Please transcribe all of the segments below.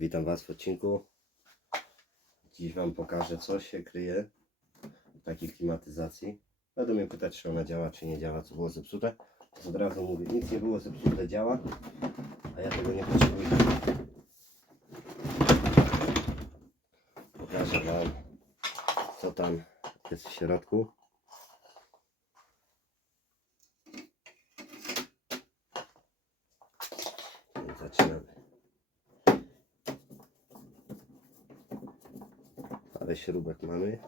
Witam Was w odcinku. Dziś Wam pokażę, co się kryje w takiej klimatyzacji. Będą mnie pytać, czy ona działa, czy nie działa, co było zepsute. Od razu mówię, nic nie było zepsute, działa, a ja tego nie potrzebuję. Pokażę Wam, co tam jest w środku. Zaczynamy. Ale śrubek mamy.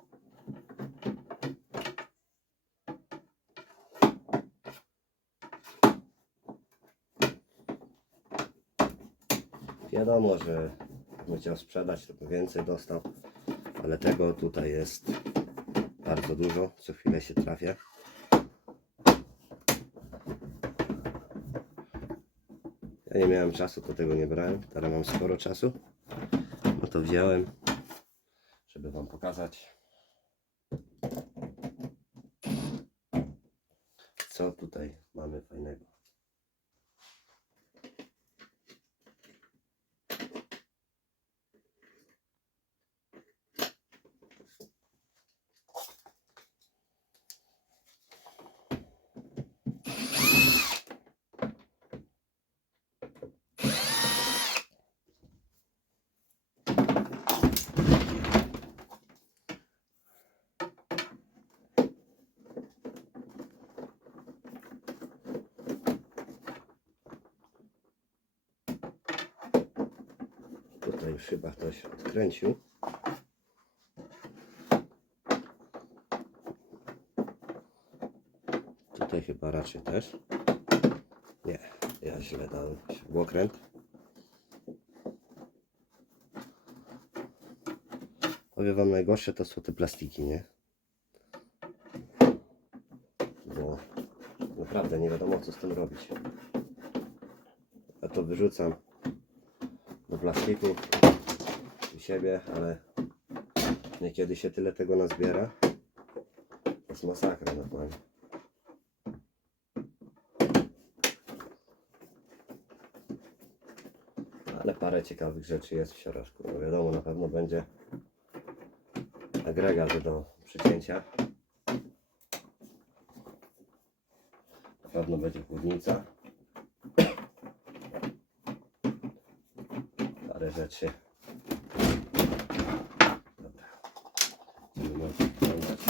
Wiadomo, że chciał sprzedać, to więcej dostał, ale tego tutaj jest bardzo dużo, co chwilę się trafia. Ja nie miałem czasu, to tego nie brałem, teraz mam sporo czasu, no to wziąłem, pokazać, co tutaj mamy fajnego. Tutaj już chyba ktoś odkręcił. Tutaj chyba raczej też. Nie, ja źle dałem śrubokręt. Powiem wam najgorsze to są te plastiki, nie? Bo naprawdę nie wiadomo co z tym robić. Ja to wyrzucam do plastiku siebie, ale niekiedy się tyle tego nazbiera. To jest masakra normalnie. Ale parę ciekawych rzeczy jest w środku. No wiadomo, na pewno będzie agregat do przycięcia. Na pewno będzie chłodnica. parę rzeczy. Dobra. Będziemy oglądać.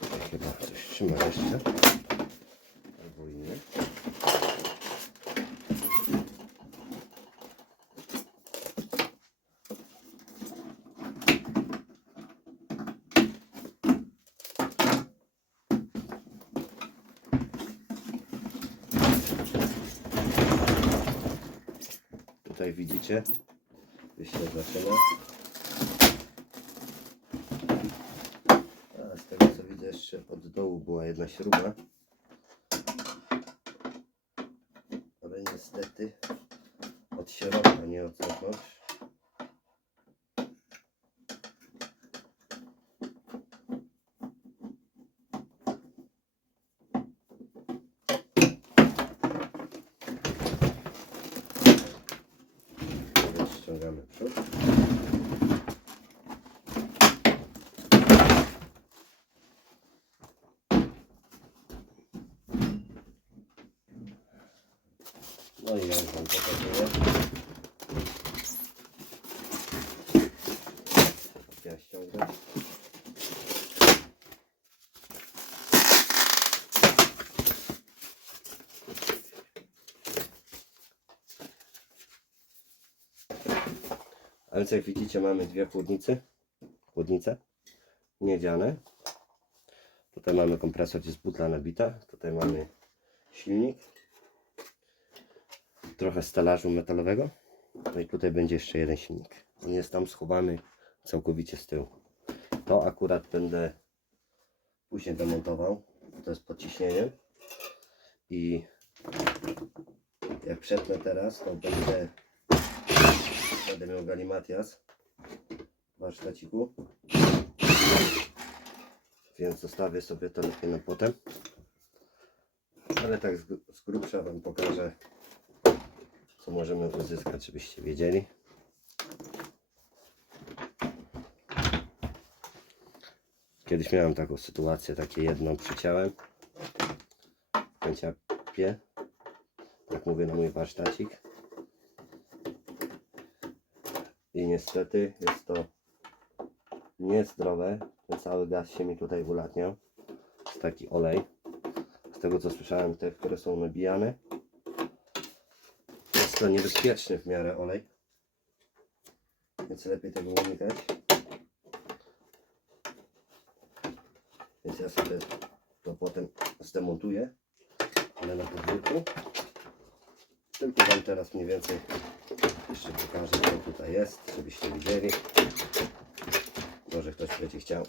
Tutaj chyba coś trzyma jeszcze. Albo i nie. Tutaj widzicie, wyjście zaczyna. A z tego co widzę jeszcze od dołu była jedna śruba. Ale niestety od środka, nie od zewnątrz. No i pokazuję. Ja ściągnę. Ale jak widzicie mamy dwie chłodnicy. Chłodnice miedziane. Tutaj mamy kompresor, gdzie jest butla nabita. Tutaj mamy silnik trochę stelażu metalowego. No i tutaj będzie jeszcze jeden silnik. On jest tam schowany całkowicie z tyłu. To akurat będę później demontował. To jest pod ciśnieniem. I jak przetnę teraz, to będę, będę miał galimatias w warsztaciku. Więc zostawię sobie to lepiej na potem. Ale tak z, z grubsza Wam pokażę, co możemy uzyskać, żebyście wiedzieli. Kiedyś miałem taką sytuację, takie jedną przyciąłem w kanciapie. Tak mówię na mój warsztacik. I niestety jest to niezdrowe. Ten cały gaz się mi tutaj ulatniał. Jest taki olej. Z tego co słyszałem, te, które są nabijane. To niebezpieczny w miarę olej. Więc lepiej tego unikać. Więc ja sobie to potem zdemontuję. Ale na podwórku. Tylko Wam teraz mniej więcej jeszcze pokażę, co tutaj jest, żebyście widzieli. Może ktoś będzie chciał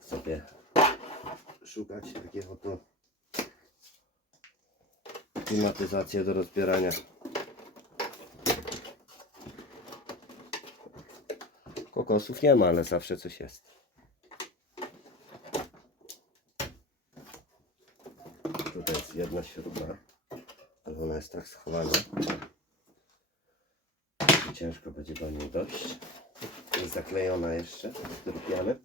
sobie szukać takiego to klimatyzację do rozbierania. Kokosów nie ma, ale zawsze coś jest. Tutaj jest jedna śruba, ale ona jest tak schowana. Ciężko będzie do niej dojść. Jest zaklejona jeszcze, styropianem.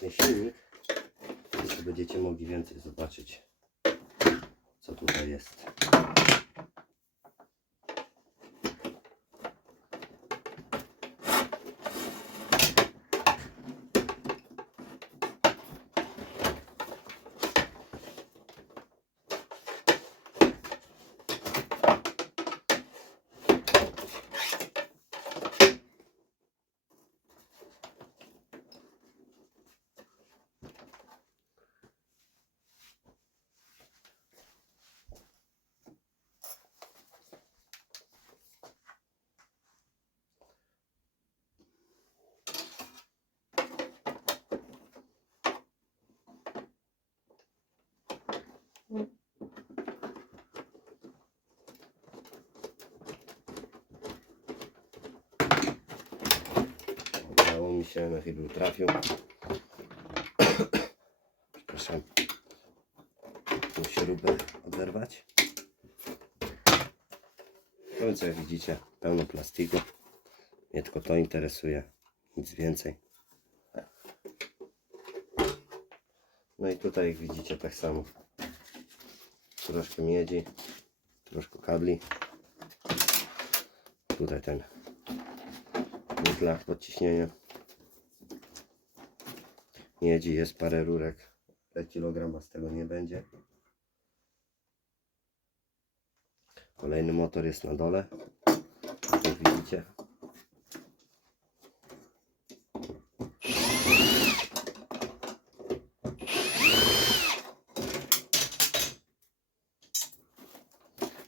Ten silnik, to będziecie mogli więcej zobaczyć, co tutaj jest. Udało mi się, na chybił trafił. Przepraszam. Tą śrubę oderwać. To więc jak widzicie, pełno plastiku. Mnie tylko to interesuje, nic więcej. No i tutaj jak widzicie tak samo. Troszkę miedzi, troszkę kabli. Tutaj ten butlach pod ciśnieniem. Miedzi jest parę rurek. Ale kilograma z tego nie będzie. Kolejny motor jest na dole. Jak widzicie.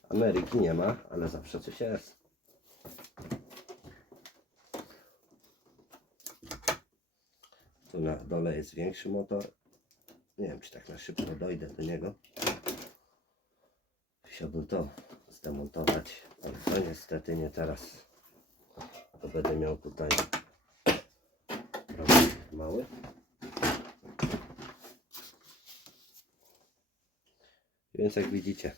Ameryki nie ma, ale zawsze coś jest. Na dole jest większy motor. Nie wiem, czy tak na szybko dojdę do niego. Chciałbym to zdemontować, ale to niestety nie teraz. To będę miał tutaj mały. Więc jak widzicie,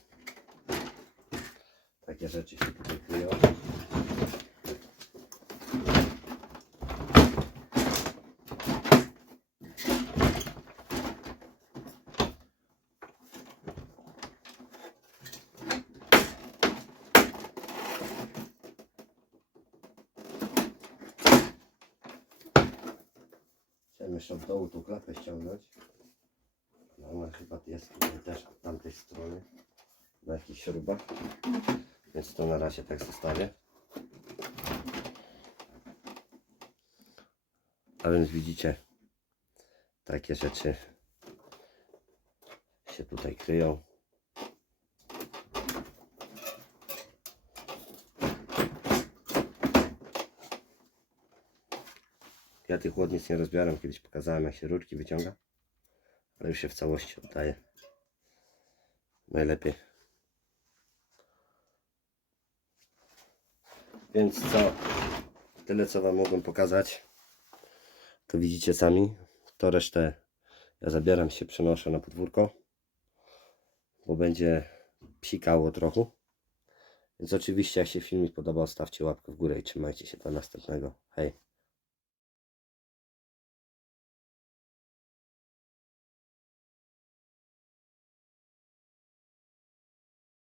takie rzeczy się tutaj kryją. Jeszcze od dołu tą klapę ściągnąć. No ona chyba jest tutaj też od tamtej strony. Na jakichś śrubach. Więc to na razie tak zostawię. A więc widzicie, takie rzeczy się tutaj kryją. Ja tych chłodnic nie rozbieram, kiedyś pokazałem jak się rurki wyciąga, ale już się w całości oddaje. Najlepiej. Więc co? Tyle co Wam mogłem pokazać. To widzicie sami. To resztę ja zabieram się, przenoszę na podwórko, bo będzie psikało trochę. Więc oczywiście jak się filmik podobał, stawcie łapkę w górę i trzymajcie się do następnego. Hej!